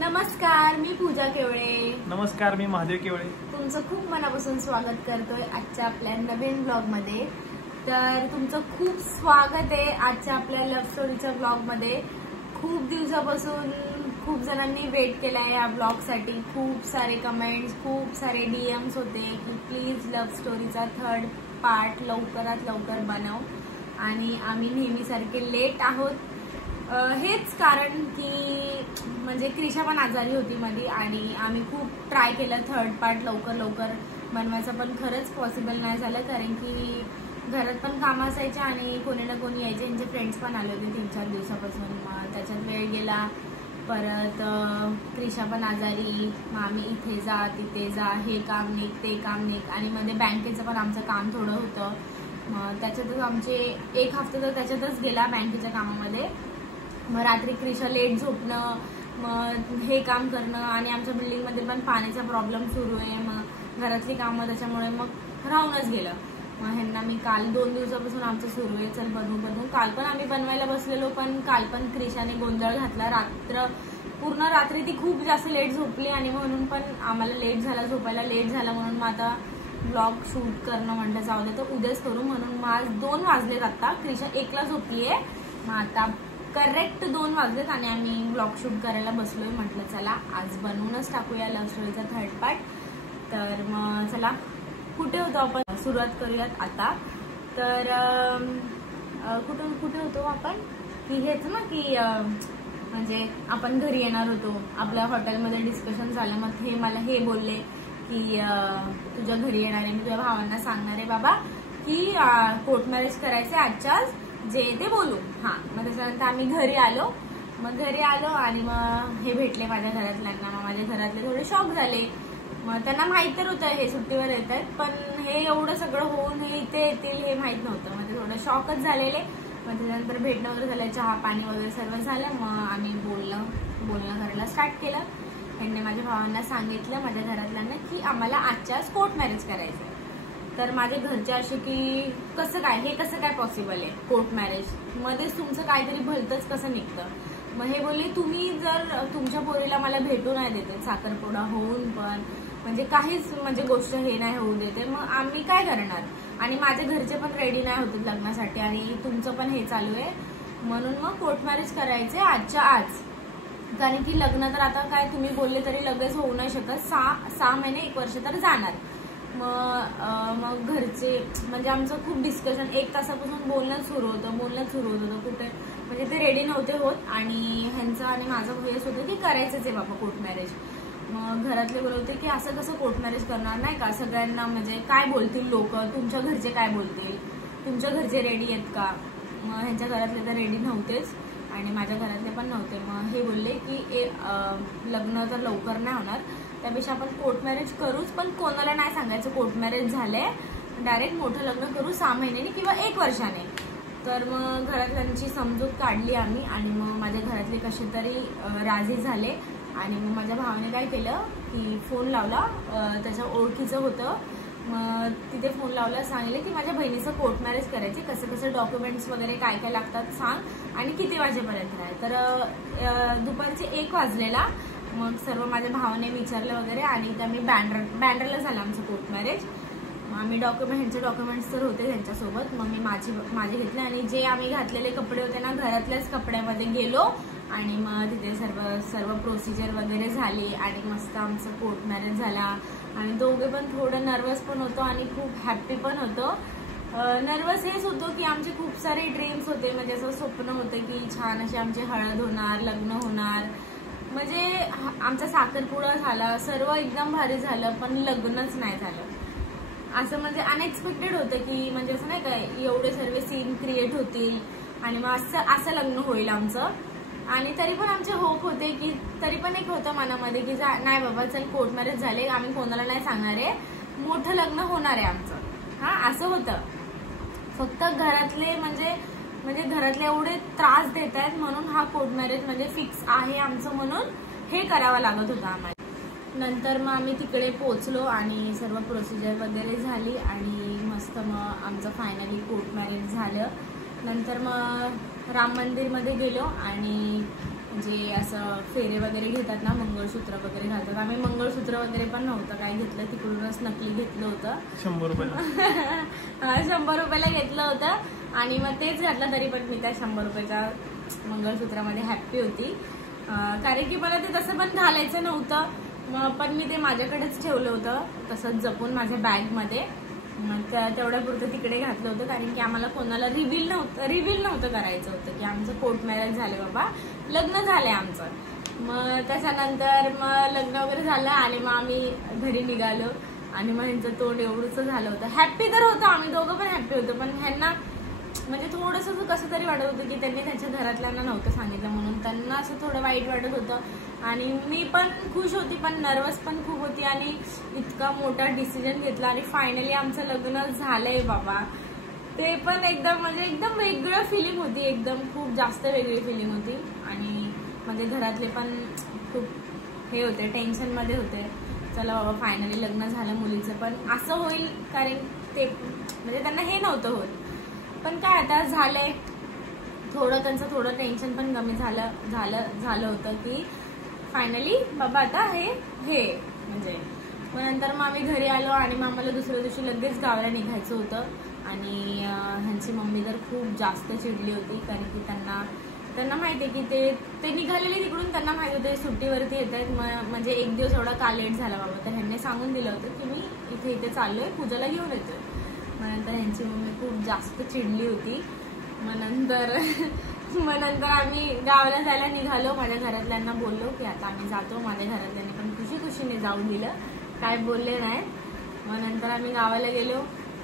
नमस्कार, मी पूजा केवळे. नमस्कार, मी महादेव केवळे. तुमचं खूप मनापासून स्वागत करतोय आजच्या आपल्या नवीन ब्लॉग मध्ये. तर तुमचं खूप स्वागत आहे आजच्या आपल्या लव्ह स्टोरीच्या ब्लॉग मध्ये. खूप दिवसापासून खूप जणांनी वेट केलाय या ब्लॉग साठी. खूप सारे कमेंट्स, खूप सारे डीएम्स होते की प्लीज लव्ह स्टोरीचा 3rd पार्ट लवकरात लवकर बनव. आणि आम्ही नेहमीसारखे लेट आहोत. हेच कारण की म्हणजे क्रिशा पण आजारी होती मध्ये आणि आम्ही खूप ट्राय केलं 3rd पार्ट लवकर बनवायचं, पण खरंच पॉसिबल नाही झालं. कारण की घरात पण कामं असायचे आणि कोणी ना कोणी यायचे. यांचे फ्रेंड्स पण आले होते 3-4 दिवसापासून. मग त्याच्यात वेळ गेला. परत क्रिशा पण आजारी. मग आम्ही इथे जा तिथे जा, हे काम निघ ते काम निघ. आणि मध्ये बँकेचं पण आमचं काम थोडं होतं. मग त्याच्यातच आमचे 1 हफ्ता तर त्याच्यातच गेला बँकेच्या कामामध्ये. मग रात्री क्रिशा लेट झोपणं, मग हे काम करणं आणि आमच्या बिल्डिंगमध्ये पण पाण्याचा प्रॉब्लेम सुरू आहे. मग घरातली कामं, त्याच्यामुळे मग राहूनच गेलं. मग ह्यांना मी काल 2 दिवसापासून आमचं सुरू आहे चल बनवू. काल पण आम्ही बनवायला बसलेलो, पण काल पण क्रिशाने गोंधळ घातला. पूर्ण रात्री ती खूप जास्त लेट झोपली आणि म्हणून पण आम्हाला लेट झाला, झोपायला लेट झाला. म्हणून मग आता ब्लॉग शूट करणं म्हटलं जाऊ दे तर उद्याच करू. म्हणून मग आज 2 वाजलेत. आता क्रिशा 1ला झोपली आहे. मग आता करेक्ट 2 वाजलेत आणि आम्ही ब्लॉग शूट करायला बसलोय. म्हटलं चला आज बनवूनच टाकूया लव्ह स्टोरीचा 3rd पार्ट. तर मग चला कुठे होतो आपण, सुरुवात करूयात आता. तर कुठे होतो आपण की हेच ना की म्हणजे आपण घरी येणार होतो. आपल्या हॉटेलमध्ये डिस्कशन झालं. मग हे मला हे बोलले की तुझ्या घरी येणार आहे, मी तुझ्या भावांना सांगणार आहे बाबा की कोर्ट मॅरेज करायचे आजच्याच, जे ते बोलू. हां, मग त्याच्यानंतर आम्ही घरी आलो. आणि मग हे भेटले माझ्या घरातल्यांना. मग माझ्या घरातले थोडे शॉक झाले. मग त्यांना माहीत तर होतं हे सुट्टीवर येत आहेत, पण हे एवढं सगळं होऊन हे इथे येतील हे माहीत नव्हतं. मग ते थोडं शॉकच झालेले. मग त्याच्यानंतर भेटणं वगैरे झालं, चहा पाणी वगैरे सर्व झालं. मग आम्ही बोलणं करायला स्टार्ट केलं. त्यांनी माझ्या भावांना सांगितलं, माझ्या घरातल्यांना, की आम्हाला आजच्याच कोर्ट मॅरेज करायचं आहे. तर माझे घरचे असे की कसं काय पॉसिबल आहे कोर्ट मॅरेज मध्येच तुमचं काहीतरी भलतंच कसं निघतं. मग हे बोलले तुम्ही जर तुमच्या पोरीला मला भेटू नाही देते, साखरपुडा होऊन पण म्हणजे काहीच म्हणजे गोष्ट हे नाही होऊ देते, मग आम्ही काय करणार. आणि माझे घरचे पण रेडी नाही होते लग्नासाठी आणि तुमचं पण हे चालू आहे. म्हणून मग कोर्ट मॅरेज करायचे आजच्या आज. कारण की लग्न तर आता काय तुम्ही बोलले तरी लगेच होऊ नाही शकत. 6 महिने 1 वर्ष तर जाणार. मग घरचे म्हणजे आमचं खूप डिस्कशन 1 तासापासून बोलणं सुरू होतं कुठे म्हणजे ते रेडी नव्हते होत. आणि ह्यांचं आणि माझं वेळेस होतं की करायचंच आहे बाबा कोर्ट मॅरेज. मग घरातले बोलवते की असं कसं कोर्ट मॅरेज करणार नाही का, सगळ्यांना म्हणजे काय बोलतील लोक, तुमच्या घरचे काय बोलतील, तुमच्या घरचे रेडी आहेत का. मग ह्यांच्या घरातले तर रेडी नव्हतेच आणि माझ्या घरातले पण नव्हते. मग हे बोलले की लग्न तर लवकर नाही होणार, त्यापेक्षा आपण कोर्ट मॅरेज करूच, पण कोणाला नाही सांगायचं कोर्ट मॅरेज झालंय, डायरेक्ट मोठं लग्न करू 6 महिन्यांनी किंवा 1 वर्षाने. तर मग घरातल्यांची समजूत काढली आम्ही आणि मग माझ्या घरातले कसे तरी राजी झाले. आणि मग माझ्या भावाने काय केलं की फोन लावला, त्याच्या ओळखीचं होतं. मग तिथे फोन लावला, सांगितलं की माझ्या बहिणीचं कोर्ट मॅरेज करायचे, कसं डॉक्युमेंट्स वगैरे काय लागतात सांग आणि किती वाजेपर्यंत आहे. तर दुपारचे 1 वाजलेला. मग सर्व माझ्या भावाने विचारलं वगैरे आणि आम्ही बँड्राला झालं आमचं कोर्ट मॅरेज. मग आम्ही ह्यांचे डॉक्युमेंट्स तर होते त्यांच्यासोबत. मग मी माझे घेतले आणि जे आम्ही घातलेले कपडे होते ना, घरातल्याच कपड्यामध्ये गेलो आणि मग तिथे सर्व प्रोसिजर वगैरे झाली आणि मस्त आमचं कोर्ट मॅरेज झाला. आणि दोघे पण थोडं नर्वस पण होतो आणि खूप हॅप्पी पण होतो. नर्वस हेच होतो की आमचे खूप सारे ड्रीम्स होते, म्हणजे असं स्वप्न होतं की छान अशी आमची हळद होणार, लग्न होणार, म्हणजे आमचा साखरपुडा झाला, सर्व एकदम भारी झालं, पण लग्नच नाही झालं. असं म्हणजे अनएक्सपेक्टेड होतं की म्हणजे असं नाही काय एवढे सर्व सीन क्रिएट होतील आणि मग असं लग्न होईल आमचं. आणि तरी पण आमचे होप होते की तरी पण एक होतं मनामध्ये की नाही बाबा चल कोर्ट मॅरेज झाले, आम्ही कोणाला नाही सांगणार आहे, मोठं लग्न होणार आहे आमचं. हां, असं होतं. फक्त घरातले म्हणजे घरातले एवढे त्रास देत आहेत म्हणून हा कोर्ट मॅरेज म्हणजे फिक्स आहे आमचं, म्हणून हे करावं लागत होतं आम्हाला. नंतर मग आम्ही तिकडे पोचलो आणि सर्व प्रोसिजर वगैरे झाली आणि मस्त मग आमचं फायनली कोर्ट मॅरेज झालं. नंतर मग राम मंदिरमध्ये गेलो आणि जे असं फेरे वगैरे घेतात ना, मंगळसूत्र वगैरे घालतात. आम्ही मंगळसूत्र वगैरे पण नव्हतं काय घेतलं, तिकडूनच नकली घेतलं होतं 100 रुपयाला. 100 रुपयाला घेतलं होतं आणि मग तेच घातलं. तरी पण मी त्या 100 रुपयाच्या मंगळसूत्रामध्ये हॅप्पी होती, कारण की मला ते तसं पण घालायचं नव्हतं. पण मी ते माझ्याकडेच ठेवलं होतं तसंच जपून माझ्या बॅगमध्ये. तेवढ्या पुरतं तिकडे घातलं होतं, कारण की आम्हाला कोणाला रिव्हील नव्हतं करायचं होतं की आमचं कोर्ट मॅरेज झाले बाबा, लग्न झालंय आमचं. मग त्याच्यानंतर मग लग्न वगैरे झालं आणि मग आम्ही घरी निघालो आणि मग ह्यांचं तोंड एवढंच झालं होतं. हॅप्पी तर होतं, आम्ही दोघं पण हॅप्पी होतो, पण ह्यांना म्हणजे थोडंसं कसं तरी वाटत होतं की त्यांनी त्यांच्या घरातल्यांना नव्हतं सांगितलं म्हणून त्यांना असं थोडं वाईट वाटत होतं. आणि मी पण खुश होती पण नर्वस पण खूप होती आणि इतका मोठा डिसिजन घेतला आणि फायनली आमचं लग्न झालंय बाबा. ते पण एकदम म्हणजे एकदम वेगळं फिलिंग होती, एकदम खूप जास्त वेगळी फिलिंग होती. आणि म्हणजे घरातले पण खूप हे होते, टेन्शनमध्ये होते, चला बाबा फायनली लग्न झालं मुलीचं. पण असं होईल कारण ते म्हणजे त्यांना हे नव्हतं होत, पण काय आता झालंय. त्यांचं थोडं टेन्शन पण कमी झालं होतं की फायनली बाबा आता हे म्हणजे. मग नंतर मग आम्ही घरी आलो आणि मग आम्हाला दुसऱ्या दिवशी लगेच गावाला निघायचं होतं. आणि ह्यांची मम्मी तर खूप जास्त चिडली होती, कारण की त्यांना माहिती आहे की ते निघालेले तिकडून, त्यांना माहिती होते सुट्टीवरती येत आहेत. म्हणजे एक दिवस एवढा का लेट झाला बाबा, तर ह्यांनी सांगून दिलं होतं की मी इथे चाललोय, पूजाला घेऊन येतोय. मग नंतर ह्यांची मम्मी खूप जास्त चिडली होती. मग नंतर आम्ही गावाला जायला निघालो. माझ्या घरातल्यांना बोललो की आता आम्ही जातो. माझ्या घरातल्यांनी पण खुशीने जाऊन दिलं, काय बोलले नाही. मग नंतर आम्ही गावाला गेलो.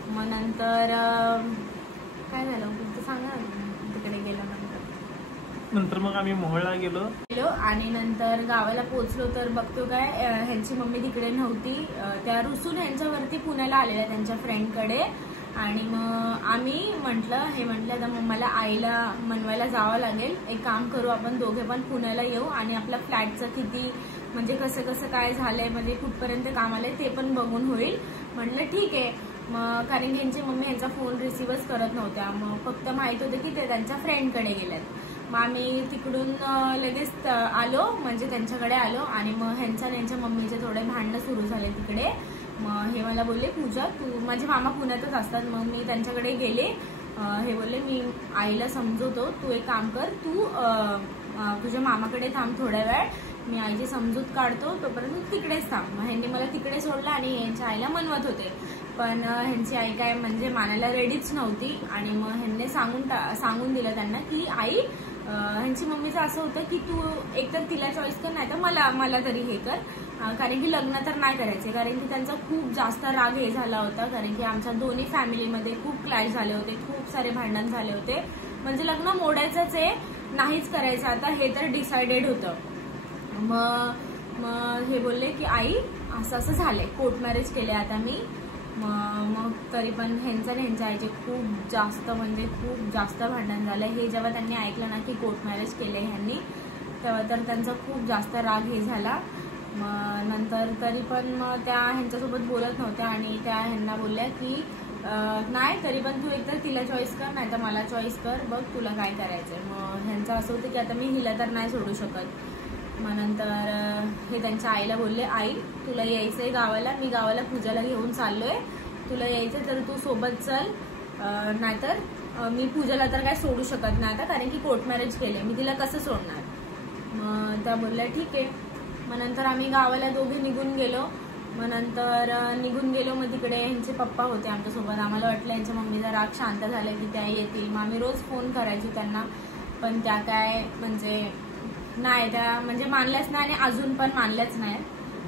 मग नंतर काय झालं तुमचं सांगा तिकडे नंतर मग आम्ही मोहळला गेलो आणि नंतर गावाला पोहोचलो तर बघतो काय ह्यांची मम्मी तिकडे नव्हती. त्या रुसून ह्यांच्यावरती पुण्याला आलेल्या त्यांच्या फ्रेंडकडे. आणि मग आम्ही म्हटलं आता मला आईला मनवायला जावं लागेल. एक काम करू, आपण दोघे पण पुण्याला येऊ आणि आपल्या फ्लॅटचं किती म्हणजे कसं काय झालंय, म्हणजे कुठपर्यंत काम आलंय ते पण बघून होईल. म्हटलं ठीक आहे. मग कारण की यांची मम्मी यांचा फोन रिसिव्हच करत नव्हत्या. मग फक्त माहित होतं की ते त्यांच्या फ्रेंडकडे गेल्यात. मग आम्ही तिकडून लगेच आलो, म्हणजे त्यांच्याकडे आलो. आणि मग ह्यांच्या मम्मीचे थोडे भांडणं सुरू झाले तिकडे. मग हे मला बोलले पूजा तू, माझे मामा पुण्यातच असतात. मग मी त्यांच्याकडे गेले. हे बोलले मी आईला समजवतो, तू एक काम कर, तू तुझ्या मामाकडे थांब थोड्या वेळ, मी आईची समजूत काढतो, तोपर्यंत तिकडेच थांब. मग ह्यांनी मला तिकडे सोडलं आणि यांच्या आईला मनवत होते. पण ह्यांची आई काय म्हणजे मानायला रेडीच नव्हती. आणि मग ह्यांनी सांगून दिलं त्यांना की आई ह्यांची मम्मीचं असं होतं की तू एकतर तिला चॉईस कर, नाही तर मला तरी हे कर, कारण की लग्न तर नाही करायचे. कारण की त्यांचा खूप जास्त राग हे झाला होता, कारण की आमच्या दोन्ही फॅमिलीमध्ये खूप क्लॅश झाले होते, खूप सारे भांडण झाले होते. म्हणजे लग्न मोडायचंच आहे, नाहीच करायचं आता, हे तर डिसाइडेड होतं. मग हे बोलले की आई असं झालंय, कोर्ट मॅरेज केले आता मी. मग तरी पण ह्यांचं आणि ह्यांच्या आईचे खूप जास्त भांडण झालं. हे जेव्हा त्यांनी ऐकलं ना की कोर्ट मॅरेज केले ह्यांनी, तेव्हा तर त्यांचा खूप जास्त राग हे झाला. मग नंतर तरी पण मग त्या ह्यांच्यासोबत बोलत नव्हत्या आणि त्या ह्यांना बोलल्या की नाही तरी पण तू एकतर तिला चॉईस कर, नाही तर मला चॉईस कर, बघ तुला काय करायचंय. मग ह्यांचं असं होतं की आता मी हिला तर नाही सोडू शकत. मग नंतर हे त्यांच्या आईला बोलले आई तुला यायचंय गावाला, मी गावाला पूजाला घेऊन चाललोय, तुला यायचंय तर तू सोबत चल, नाहीतर मी पूजाला तर काय सोडू शकत नाही आता, कारण की कोर्ट मॅरेज केले, मी तिला कसं सोडणार. मग त्या बोलल्या ठीक आहे. मग नंतर आम्ही गावाला दोघे निघून गेलो. मग तिकडे ह्यांचे पप्पा होते आमच्यासोबत. आम्हाला वाटलं यांच्या मम्मीचा राग शांत झाला की त्या येतील. मग आम्ही रोज फोन करायचो त्यांना, पण त्या काय म्हणजे नाही, त्या म्हणजे मानल्याच नाही आणि अजून पण मानल्याच नाही.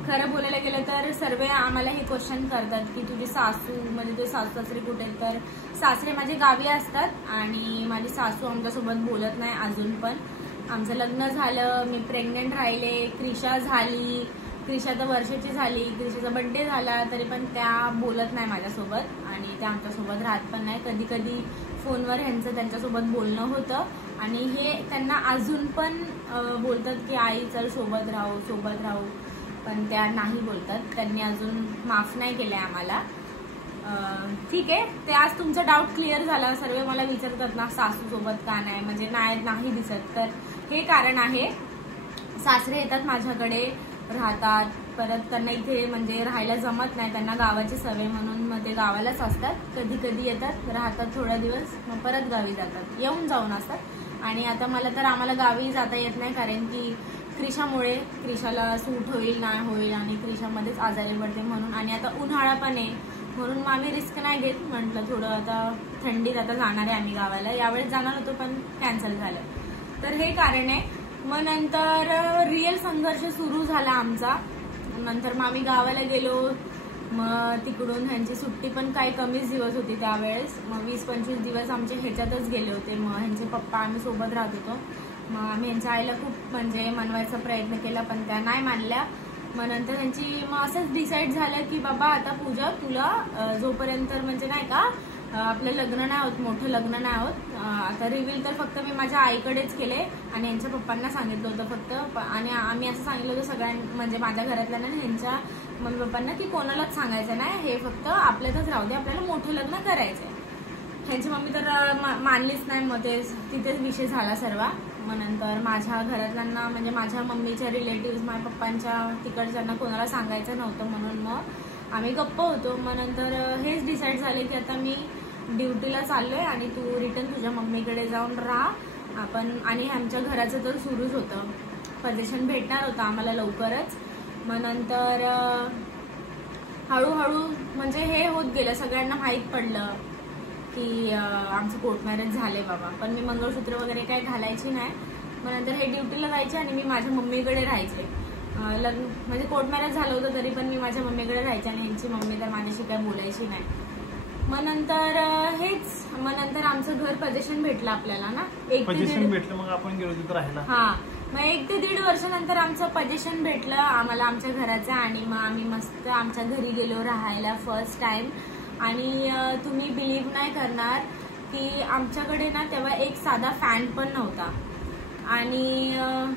खरं बोलायला गेलं तर सर्व आम्हाला हे क्वेश्चन करतात की तुझी सासू म्हणजे तुझे सासू सासरे कुठे, तर सासरे माझे गावी असतात आणि माझी सासू आमच्यासोबत बोलत नाही अजून पण. आमचं लग्न झालं, मी प्रेग्नेंट राहिले, क्रिशा झाली, क्रिशा तर वर्षाची झाली, क्रिशाचा बड्डे झाला, तरी पण त्या बोलत नाही माझ्यासोबत आणि त्या आमच्यासोबत राहत पण नाही. कधी कधी फोनवर ह्यांचं त्यांच्यासोबत बोलणं होतं आणि हे त्यांना अजून पण बोलतात की आई चल सोबत राहू, पण त्या नाही बोलतात. त्यांनी अजून माफ नाही केलं आहे आम्हाला. ठीक आहे, ते आज तुमचा डाऊट क्लिअर झाला. सर्व मला विचारतात ना सासूसोबत का नाही, म्हणजे नाही दिसत, तर हे कारण आहे. सासरे येतात माझ्याकडे राहतात, परत त्यांना इथे म्हणजे राहायला जमत नाही, त्यांना गावाची सवय म्हणून मग ते गावालाच असतात. कधी कधी येतात, राहतात थोडा दिवस, मग परत गावी जातात, येऊन जाऊन असतात. आणि आता मला तर आम्हाला गावी जाता येत नाही, कारण की क्रिशामुळे, क्रिशाला सूट होईल नाही होईल आणि क्रिशामध्येच आजारी पडते म्हणून. आणि आता उन्हाळा पण आहे म्हणून मग आम्ही रिस्क नाही घेत. म्हटलं थोडं आता थंडीत आता जाणार आहे आम्ही गावाला, यावेळेस जाणार होतो पण कॅन्सल झालं. तर हे कारण आहे. मग नंतर रिअल संघर्ष सुरू झाला आमचा. नंतर मग आम्ही गावाला गेलो. मग तिकडून ह्यांची सुट्टी पण काही कमीच दिवस होती त्यावेळेस. मग 20-25 दिवस आमचे ह्याच्यातच गेले होते. मग ह्यांचे पप्पा आम्ही सोबत राहत होतो. मग आम्ही ह्यांच्या आईला खूप म्हणजे मनवायचा प्रयत्न केला पण त्या नाही मानल्या. मग नंतर त्यांची मग असंच डिसाईड झालं की बाबा आता पूजा तुला जोपर्यंत म्हणजे नाही का आपलं लग्न नाही होत, मोठं लग्न नाही होत, आता रिव्हील तर फक्त मी माझ्या आईकडेच केले आणि यांच्या पप्पांना सांगितलं होतं फक्त. आणि आम्ही असं सांगितलं होतं सगळ्यांना, म्हणजे माझ्या घरातल्या ना ह्यांच्या मम्मी पप्पांना की कोणालाच सांगायचं नाही, हे फक्त आपल्यातच राहू दे, आपल्याला मोठं लग्न करायचंय. ह्यांची मम्मी तर मानलीच नाही. मग ते तिथेच विषय झाला सर्व. मग नंतर माझ्या घरातल्यांना म्हणजे माझ्या मम्मीच्या रिलेटिव्ह, माझ्या पप्पांच्या तिकडच्यांना कोणाला सांगायचं नव्हतं म्हणून मग आम्ही गप्प होतो. मग नंतर हेच डिसाईड झाले की आता मी ड्युटीला चाललोय आणि तू रिटर्न तुझ्या मम्मीकडे जाऊन राहा आपण. आणि आमच्या घराचं तर सुरूच होतं, पोझिशन भेटणार होतं आम्हाला लवकरच. मग नंतर हळूहळू म्हणजे हे होत गेलं, सगळ्यांना माहीत पडलं की आमचं कोर्ट मॅरेज झाले बाबा. पण मी मंगळसूत्र वगैरे काही घालायची नाही. मग नंतर हे ड्युटीला जायचे आणि मी माझ्या मम्मीकडे राहायचे. लग्न म्हणजे कोर्ट मॅरेज झालं होतं तरी पण मी माझ्या मम्मीकडे राहायचे आणि यांची मम्मी तर माझ्याशी काही बोलायची नाही. मग नंतर हेच, मग नंतर आमचं घर पोझिशन भेटलं आपल्याला ना, पोझिशन भेटलं मग आपण गेलो तिथं राहायला. हा, मग 1 ते 1.5 वर्षानंतर आमचं पोझिशन भेटलं आम्हाला आमच्या घराचं. आणि मग आम्ही मस्त आमच्या घरी गेलो राहायला फर्स्ट टाइम. आणि तुम्ही बिलीव्ह नाही करणार की आमच्याकडे ना तेव्हा एक साधा फॅन पण नव्हता आणि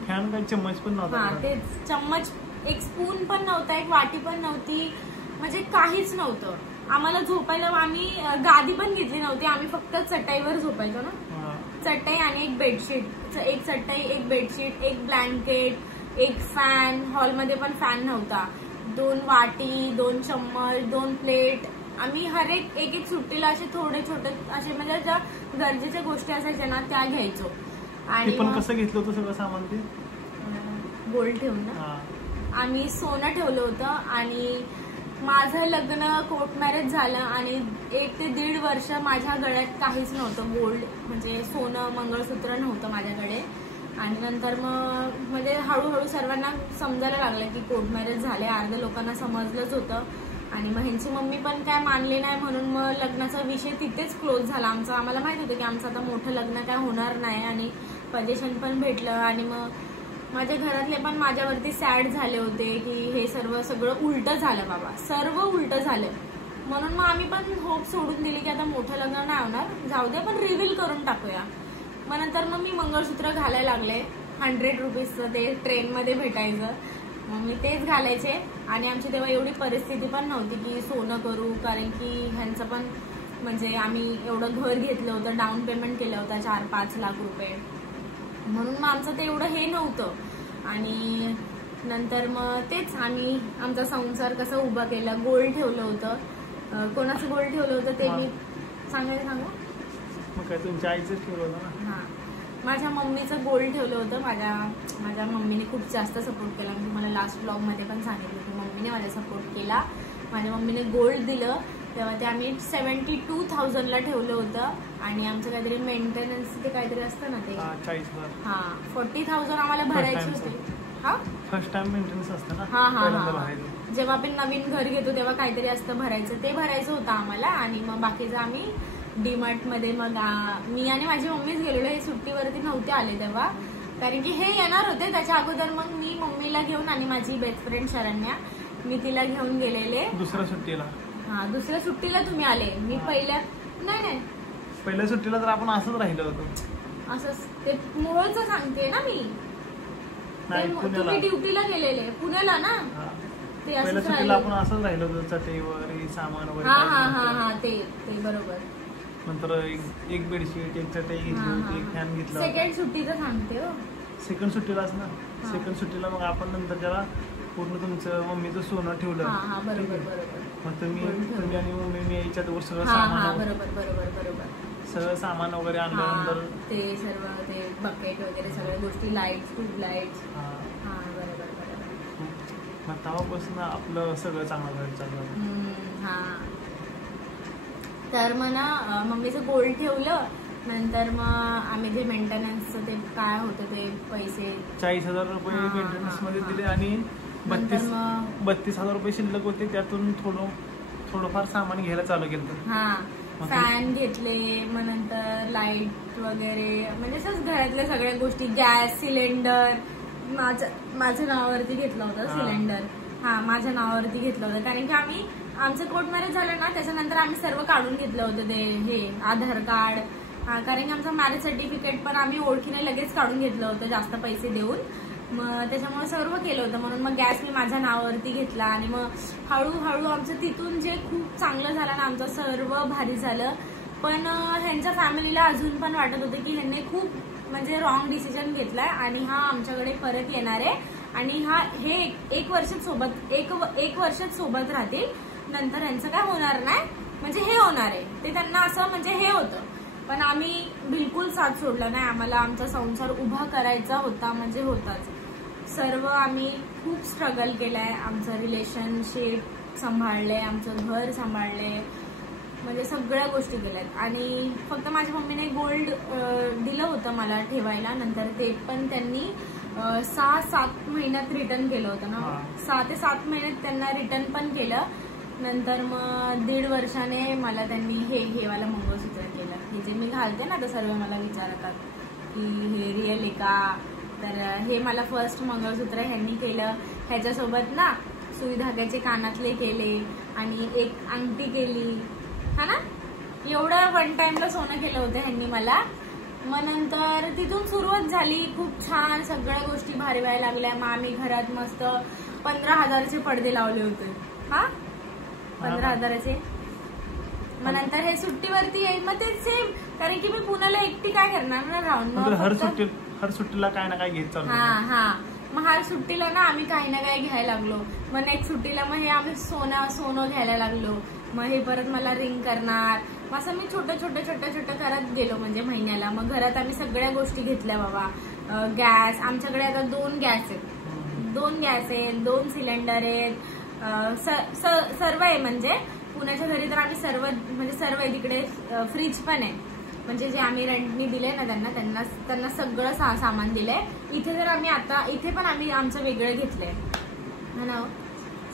फॅन काही चम्मच पण नव्हता. हा तेच, चम्मच, एक स्पून पण नव्हता, एक वाटी पण नव्हती, म्हणजे काहीच नव्हतं. आम्हाला झोपायला आम्ही गादी पण घेतली नव्हती, आम्ही फक्त चटईवर झोपायचो ना. चटई आणि एक बेडशीट, एक चटई, एक बेडशीट, एक ब्लँकेट, एक फॅन. हॉलमध्ये पण फॅन नव्हता. 2 वाटी, 2 चम्मच, 2 प्लेट. आम्ही हर एक सुट्टीला असे थोडे छोटे असे म्हणजे ज्या गरजेच्या गोष्टी असायच्या ना त्या घ्यायचो. आणि पण कसं घेतलं होतं सगळं सामान? ते गोल्ड ठेवून ना आम्ही सोनं ठेवलं होतं. आणि माझं लग्न कोर्ट मॅरेज झालं आणि 1 ते 1.5 वर्ष माझ्या गळ्यात काहीच नव्हतं गोल्ड, म्हणजे सोनं मंगळसूत्र नव्हतं माझ्याकडे. आणि नंतर मग म्हणजे हळूहळू सर्वांना समजायला लागलं की कोर्ट मॅरेज झाले, अर्ध्या लोकांना समजलंच होतं. आणि मग ह्यांची मम्मी पण काय मानली नाही म्हणून मग लग्नाचा विषय तिथेच क्लोज झाला आमचा. आम्हाला माहित होतं की आमचं आता मोठं लग्न काय होणार नाही आणि पोझिशन पण भेटलं. आणि मग माझ्या घरातले पण माझ्यावरती सॅड झाले होते की हे सगळं उलटं झालं बाबा, सर्व उलटं झालं. म्हणून मग आम्ही पण होप सोडून दिली की आता मोठं लग्न नाही होणार, जाऊ दे पण रिव्हील करून टाकूया. मग नंतर मग मी मंगळसूत्र घालायला लागले. 100 रुपीजचं ते ट्रेनमध्ये भेटायचं, मग मी तेच घालायचे. आणि आमची तेव्हा एवढी परिस्थिती पण नव्हती की सोनं करू, कारण की ह्यांचं पण म्हणजे आम्ही एवढं घर घेतलं होतं, डाऊन पेमेंट केलं होतं 4-5 लाख रुपये, म्हणून मग आमचं ते एवढं हे नव्हतं. आणि नंतर मग तेच आम्ही आमचा संसार कसा उभा केला. गोल्ड ठेवलं होतं. कोणाचं गोल्ड ठेवलं होतं ते मी सांगायला सांगू? मग काय तुमच्या आईचं ठेवलं होतं ना? हां, माझ्या मम्मीचं गोल्ड ठेवलं होतं. माझ्या मम्मीने खूप जास्त सपोर्ट केला. मी तुम्हाला लास्ट ब्लॉगमध्ये पण सांगितलं की मम्मीने माझा सपोर्ट केला. माझ्या मम्मीने गोल्ड दिलं तेव्हा ते आम्ही 72,000ला ठेवलं होतं. आणि आमचं काहीतरी मेंटेनन्स ते काहीतरी असतं ना ते 40,000 आम्हाला भरायचे होते. हा, फर्स्ट टाइम मेंटेनन्स असतं ना. हा, जेव्हा आपण नवीन घर घेतो तेव्हा काहीतरी असतं भरायचं, ते भरायचं होतं आम्हाला. आणि मग बाकीचं आम्ही डीमार्ट मध्ये मग मी आणि माझी मम्मीच गेलेलो. हे सुट्टीवरती नव्हते आले तेव्हा, कारण की हे येणार होते त्याच्या अगोदर. मग मी मम्मीला घेऊन आणि माझी बेस्ट फ्रेंड शरण्या, मी तिला घेऊन गेलेले दुसऱ्या सुट्टीला. हा, दुसऱ्या सुट्टीला तुम्ही आले. मी पहिल्या सुट्टीला तर आपण असंच राहिलो होतो. असंच ते मोहळचं सांगते ना मी. तुम्ही ड्युटीला गेलेले पुण्याला ना, ते पहिल्या सुट्टीला आपण असंच राहिलो होतो, चटईवर सामान वगैरे. हा, ते बरोबर. नंतर एक बेडशीट, एक चटई घेतली होती, एक फॅन घेतला. सेकंड सुट्टीचं सांगते हो. सेकंड सुट्टीलाच ना. सेकंड सुट्टीला मग आपण नंतर त्याला पूर्ण तुमचं मम्मीचं सोनं ठेवलं. हा बरोबर बरोबर. मग तुम्ही आणि मम्मी यायच्यात वर सगळं हा सामान बरोबर बरोबर बरोबर. सगळं सामान वगैरे आणल्यानंतर ते सर्व ते बकेट वगैरे सगळ्या गोष्टी, लाईट्स, ट्यूबलाईट्स. हा बरोबर बरोबर. मग तेव्हापासून आपलं सगळं चांगलं चाललं. हा तर मग ना मम्मीचं गोल्ड ठेवलं. नंतर मग आम्ही जे मेंटेनन्सचं ते काय होतं ते पैसे 40,000 रुपये मेंटेनन्स मध्ये दिले आणि 32,000 रुपये शिल्लक होते. त्यातून थोडंफार सामान घ्यायला चालू केलं. हा फॅन घेतले, मग नंतर लाईट वगैरे म्हणजे असंच घरातल्या सगळ्या गोष्टी, गॅस सिलेंडर माझ्या नावावरती घेतला होता सिलेंडर. हा माझ्या नावावरती घेतलं होतं कारण की आम्ही आमचं कोर्ट मॅरेज झालं ना त्याच्यानंतर आम्ही सर्व काढून घेतलं होतं ते हे आधार कार्ड. कारण की आमचं मॅरेज सर्टिफिकेट पण आम्ही ओळखीने लगेच काढून घेतलं होतं जास्त पैसे देऊन. मग त्याच्यामुळे सर्व केलं होतं म्हणून मग गॅस मी माझ्या नावावरती घेतला. आणि मग हळूहळू आमचं तिथून जे खूप चांगलं झालं ना, आमचं सर्व भारी झालं. पण ह्यांच्या फॅमिलीला अजून पण वाटत होतं की ह्यांनी खूप म्हणजे रॉंग डिसिजन घेतलाय आणि हा आमच्याकडे परत येणार आहे आणि हे एक वर्षात सोबत राहतील, नंतर यांचं काय होणार नाही म्हणजे हे होणार आहे ते त्यांना असं म्हणजे हे होतं. पण आम्ही बिलकुल साथ सोडला नाही. आम्हाला आमचा संसार उभा करायचा होता म्हणजे होताच. सर्व आम्ही खूप स्ट्रगल केलाय. आमचं रिलेशनशिप सांभाळले, आमचं घर सांभाळले, म्हणजे सगळ्या गोष्टी केल्यात. आणि फक्त माझ्या मम्मीने गोल्ड दिलं होतं मला ठेवायला. नंतर ते पण त्यांनी 6-7 महिन्यात रिटर्न केलं होतं ना. 6 ते 7 महिन्यात त्यांना रिटर्न पण केलं. नंतर मग 1.5 वर्षाने मला त्यांनी हे वाला मंगळसूत्र केलं. हे जे मी घालते ना तर सर्व मला विचारतात की हे रिअल आहे का. तर हे मला फर्स्ट मंगळसूत्र ह्यांनी केलं. ह्याच्यासोबत ना सुई धाग्याचे कानातले केले आणि एक अंगठी केली. हा ना, एवढं वन टाइमला सोनं केलं होतं ह्यांनी मला. मग नंतर तिथून सुरुवात झाली. खूप छान सगळ्या गोष्टी भारी व्हायला लागल्या. मग आम्ही घरात मस्त 15,000चे पडदे लावले होते. हा 15,000चे. मग नंतर हे सुट्टीवरती येईल मग ते सेम, कारण की मी पुण्याला एकटी काय करणार ना राहून. मग हर सुट्टीला काय ना काय घेत चालू. मग हर सुट्टीला ना आम्ही काही ना काही घ्यायला लागलो. मग नेक्स्ट सुट्टीला मग हे आम्ही सोनं घ्यायला लागलो. मग हे परत मला रिंग करणार. मग असं मी छोटं करत गेलो म्हणजे महिन्याला. मग घरात आम्ही सगळ्या गोष्टी घेतल्या बाबा. गॅस आमच्याकडे आता 2 गॅस आहेत, 2 सिलेंडर आहेत, सर्व आहे. म्हणजे पुण्याच्या घरी तर आम्ही सर्व आहे. तिकडे फ्रीज पण आहे. म्हणजे जे आम्ही रेंटनी दिले ना त्यांना सगळं सामान दिलंय. इथे तर आम्ही आता इथे पण आम्ही आमचं वेगळं घेतलंय ना.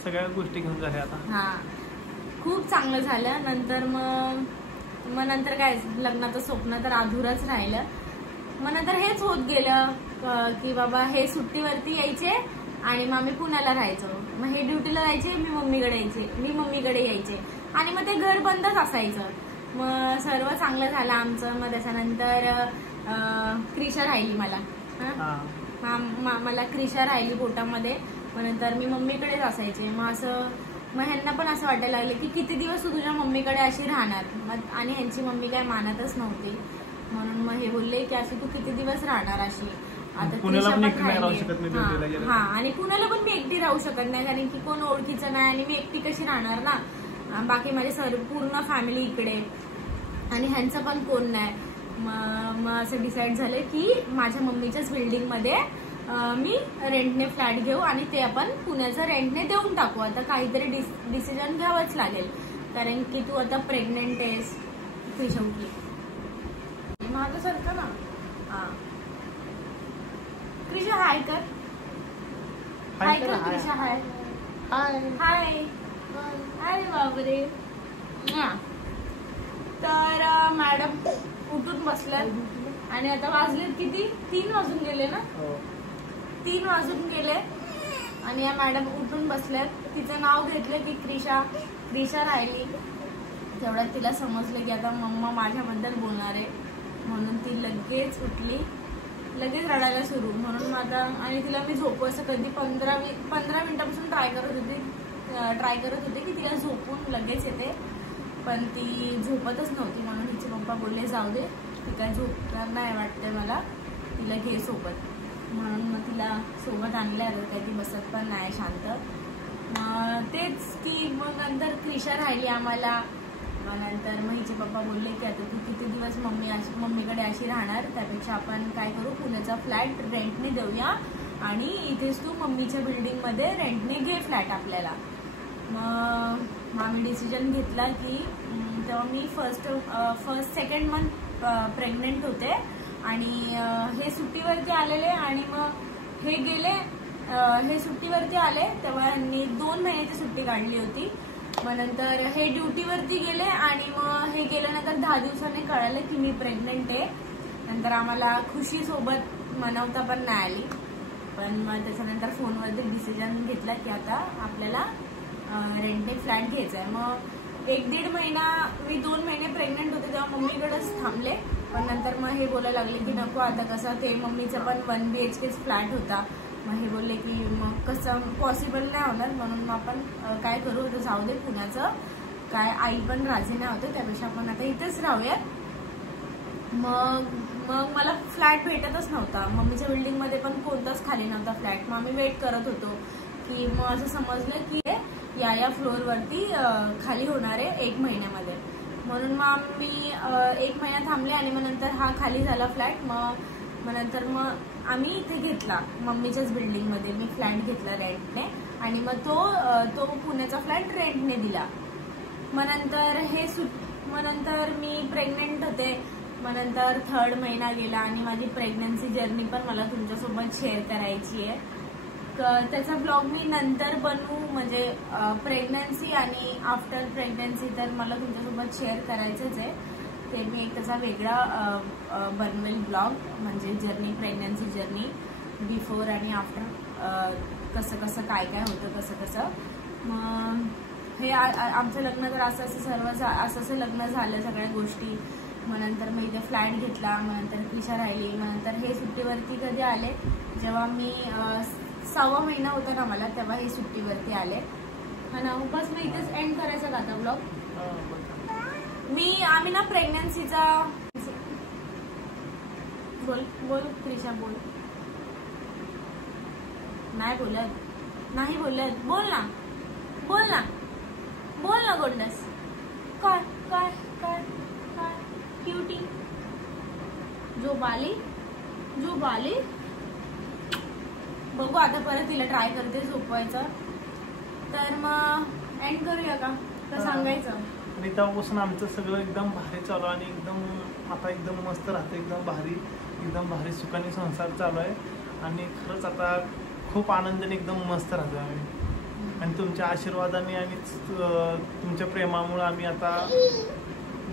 सगळ्या गोष्टी घेऊन झाल्या आता. खूप चांगलं झालं. नंतर मग नंतर काय लग्नाचं स्वप्न तर अधुरच राहिलं. मग नंतर हेच होत गेलं की बाबा हे सुट्टीवरती यायचे आणि मग आम्ही पुण्याला राहायचो. मग हे ड्युटीला जायचे, मी मम्मीकडे यायचे आणि मग ते घर बंदच असायचं. मग सर्व चांगलं झालं आमचं. मग त्याच्यानंतर क्रिशा राहिली मला क्रिशा राहिली पोटामध्ये. मग नंतर मी मम्मीकडेच असायचे. मग ह्यांना पण असं वाटायला लागलं की किती दिवस तू तुझ्या मम्मीकडे अशी राहणार. आणि ह्यांची मम्मी काय मानतच नव्हती. म्हणून मग हे बोलले की अशी तू किती दिवस राहणार अशी. आता पुण्याला पण एकटी राहिली. राहू शकत नाही. आणि पुण्याला पण मी एकटी राहू शकत नाही कारण की कोण ओळखीचं नाही आणि मी एकटी कशी राहणार ना. बाकी माझे पूर्ण फॅमिली इकडे आणि ह्यांचं पण कोण नाही. मग असं डिसाईड झालं की माझ्या मम्मीच्याच बिल्डिंगमध्ये मी रेंटने फ्लॅट घेऊ आणि ते आपण पुण्याचं रेंटने देऊन टाकू. आता काहीतरी डिसिजन घ्यावंच लागेल कारण की तू आता प्रेग्नेंट आहेस. शेवटी माझं सारखं ना. क्रिशा हाय कर. क्रिशा हाय. अरे बापरे. तर मॅडम उठून बसल्यात आणि आता वाजलेत किती 3 वाजून गेले ना. 3 वाजून गेले आणि या मॅडम उठून बसल्यात. तिचं नाव घेतलं की क्रिशा राहिली. तेवढ्यात तिला समजलं की आता मम्मा माझ्याबद्दल बोलणार आहे. म्हणून ती लगेच उठली, लगेच रडायला सुरू. म्हणून माझा आणि तिला मी झोपू असं कधी 15 मिनिटापासून ट्राय करत होते की तिला झोपून लगेच येते. पण ती झोपतच नव्हती. म्हणून तिचे पप्पा बोलले जाऊ दे, ती काय झोपणार नाही वाटते मला, तिला घे सोबत. म्हणून मग तिला सोबत आणलं. काही ती बसत पण नाही शांत. मग तेच की मग नंतर क्रिशा राहिली आम्हाला. मग नंतर मग हिचे पप्पा बोलले की आता तू किती दिवस मम्मीकडे अशी राहणार, त्यापेक्षा आपण काय करू, पुण्याचा फ्लॅट रेंटने देऊया आणि इथेच तू मम्मीच्या बिल्डिंगमध्ये रेंटने घे फ्लॅट आपल्याला. मग आम्ही डिसिजन घेतला की तेव्हा मी सेकंड मंथ प्रेग्नेंट होते आणि हे सुट्टीवरती आलेले आणि मग हे सुट्टीवरती आले तेव्हा यांनी 2 महिन्याची सुट्टी काढली होती. मग नंतर हे ड्युटीवरती गेले आणि मग हे गेल्यानंतर 10 दिवसांनी कळालं की मी प्रेग्नेंट आहे. नंतर आम्हाला खुशी सोबत मनवता पण नाही आली. पण मग त्याच्यानंतर फोनवरती डिसिजन घेतला की आता आपल्याला रेंटने फ्लॅट घ्यायचा आहे. मग 1-1.5 महिना मी 2 महिने प्रेग्नेंट होते तेव्हा मम्मीकडेच थांबले. पण नंतर मग हे बोलायला लागले की नको आता कसं ते मम्मीचा पण 1 BHK फ्लॅट होता. मग हे बोलले की मग कसं पॉसिबल नाही होणार, म्हणून मग आपण काय करू, तर जाऊ दे पुण्याचं काय, आई पण राजी नाही होते, त्यापेक्षा आपण आता इथेच राहूयात. मग मला फ्लॅट भेटतच नव्हता. मम्मीच्या बिल्डिंगमध्ये पण कोणताच खाली नव्हता फ्लॅट. मग आम्ही वेट करत होतो की मग असं समजलं की या फ्लोअरवरती खाली होणार आहे 1 महिन्यामध्ये. म्हणून मग आम्ही 1 महिना थांबले आणि मग नंतर हा खाली झाला फ्लॅट. मग नंतर मग आम्ही इथे घेतला मम्मीच्याच बिल्डिंगमध्ये मी फ्लॅट घेतला रेंटने आणि मग तो पुण्याचा फ्लॅट रेंटने दिला. मग नंतर मी प्रेग्नेंट होते. मग नंतर 3rd महिना गेला आणि माझी प्रेग्नन्सी जर्नी पण मला तुमच्यासोबत शेअर करायची आहे. त्याचा ब्लॉग मी नंतर बनवू, म्हणजे प्रेग्नन्सी आणि आफ्टर प्रेग्नन्सी तर मला तुमच्यासोबत शेअर करायचंच आहे. ते मी एक त्याचा वेगळा बनवेल ब्लॉग, म्हणजे जर्नी, प्रेग्नन्सी जर्नी बिफोर आणि आफ्टर, कसं काय होतं कसं. मग हे आमचं लग्न तर असं लग्न झालं सगळ्या गोष्टी. मग नंतर मी इथे फ्लॅट घेतला. मग नंतर क्रिशा राहिली. मग नंतर हे सुट्टीवरती कधी आले, जेव्हा मी 6वा महिना होता ना मला, तेव्हा हे सुट्टीवरती आले. हा ना, बस मी इथेच एंड करायचा का आता ब्लॉग. आम्ही ना प्रेग्नन्सीचा बोल क्रिशा बोल. नाही बोलत बोल ना गोडनस. काय क्यूटी जो बाली बघू आता परत तिला ट्राय करते झोपवायचं. तर मग एंड करूया का सांगायचं. आणि तेव्हापासून आमचं सगळं एकदम भारी चालू आणि आता एकदम मस्त राहतं. एकदम भारी सुखाने संसार चालू आहे आणि खरंच आता खूप आनंदाने एकदम मस्त राहतो आम्ही. आणि तुमच्या आशीर्वादाने आणि तुमच्या प्रेमामुळे आम्ही आता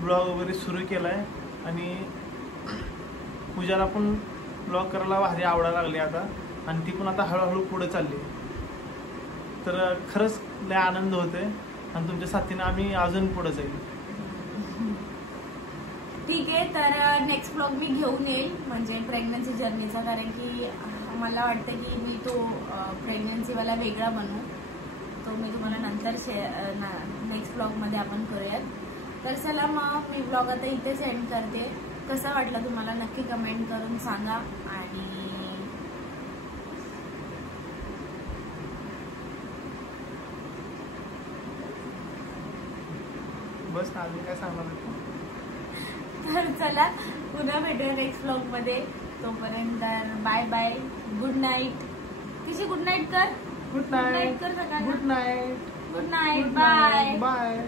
ब्लॉग वगैरे सुरू केला आहे. आणि पूजाला पण ब्लॉग करायला भारी आवडायला लागली आता, आणि ती पण आता हळूहळू पुढे चालली. तर खरंच लय आनंद होतोय आणि तुमच्या साथीने आम्ही अजून पुढे जाईल. ठीक आहे, तर नेक्स्ट ब्लॉग मी घेऊन येईल, म्हणजे प्रेग्नन्सी जर्नीचा. कारण की मला वाटतं की मी तो प्रेग्नन्सीवाला वेगळा बनवू, तो मी तुम्हाला नंतर नेक्स्ट ब्लॉगमध्ये आपण करूयात. तर चला मग मी ब्लॉग आता इथेच एंड करते. कसा वाटला तुम्हाला नक्की कमेंट करून सांगा. आणि बस आम्ही काय सांगणार. तर चला पुन्हा भेटूया नेक्स्ट ब्लॉग मध्ये. तोपर्यंत बाय बाय, गुड नाईट. किती गुड नाईट कर, गुड नाईट कर सगळ्यांना. Good night bye bye.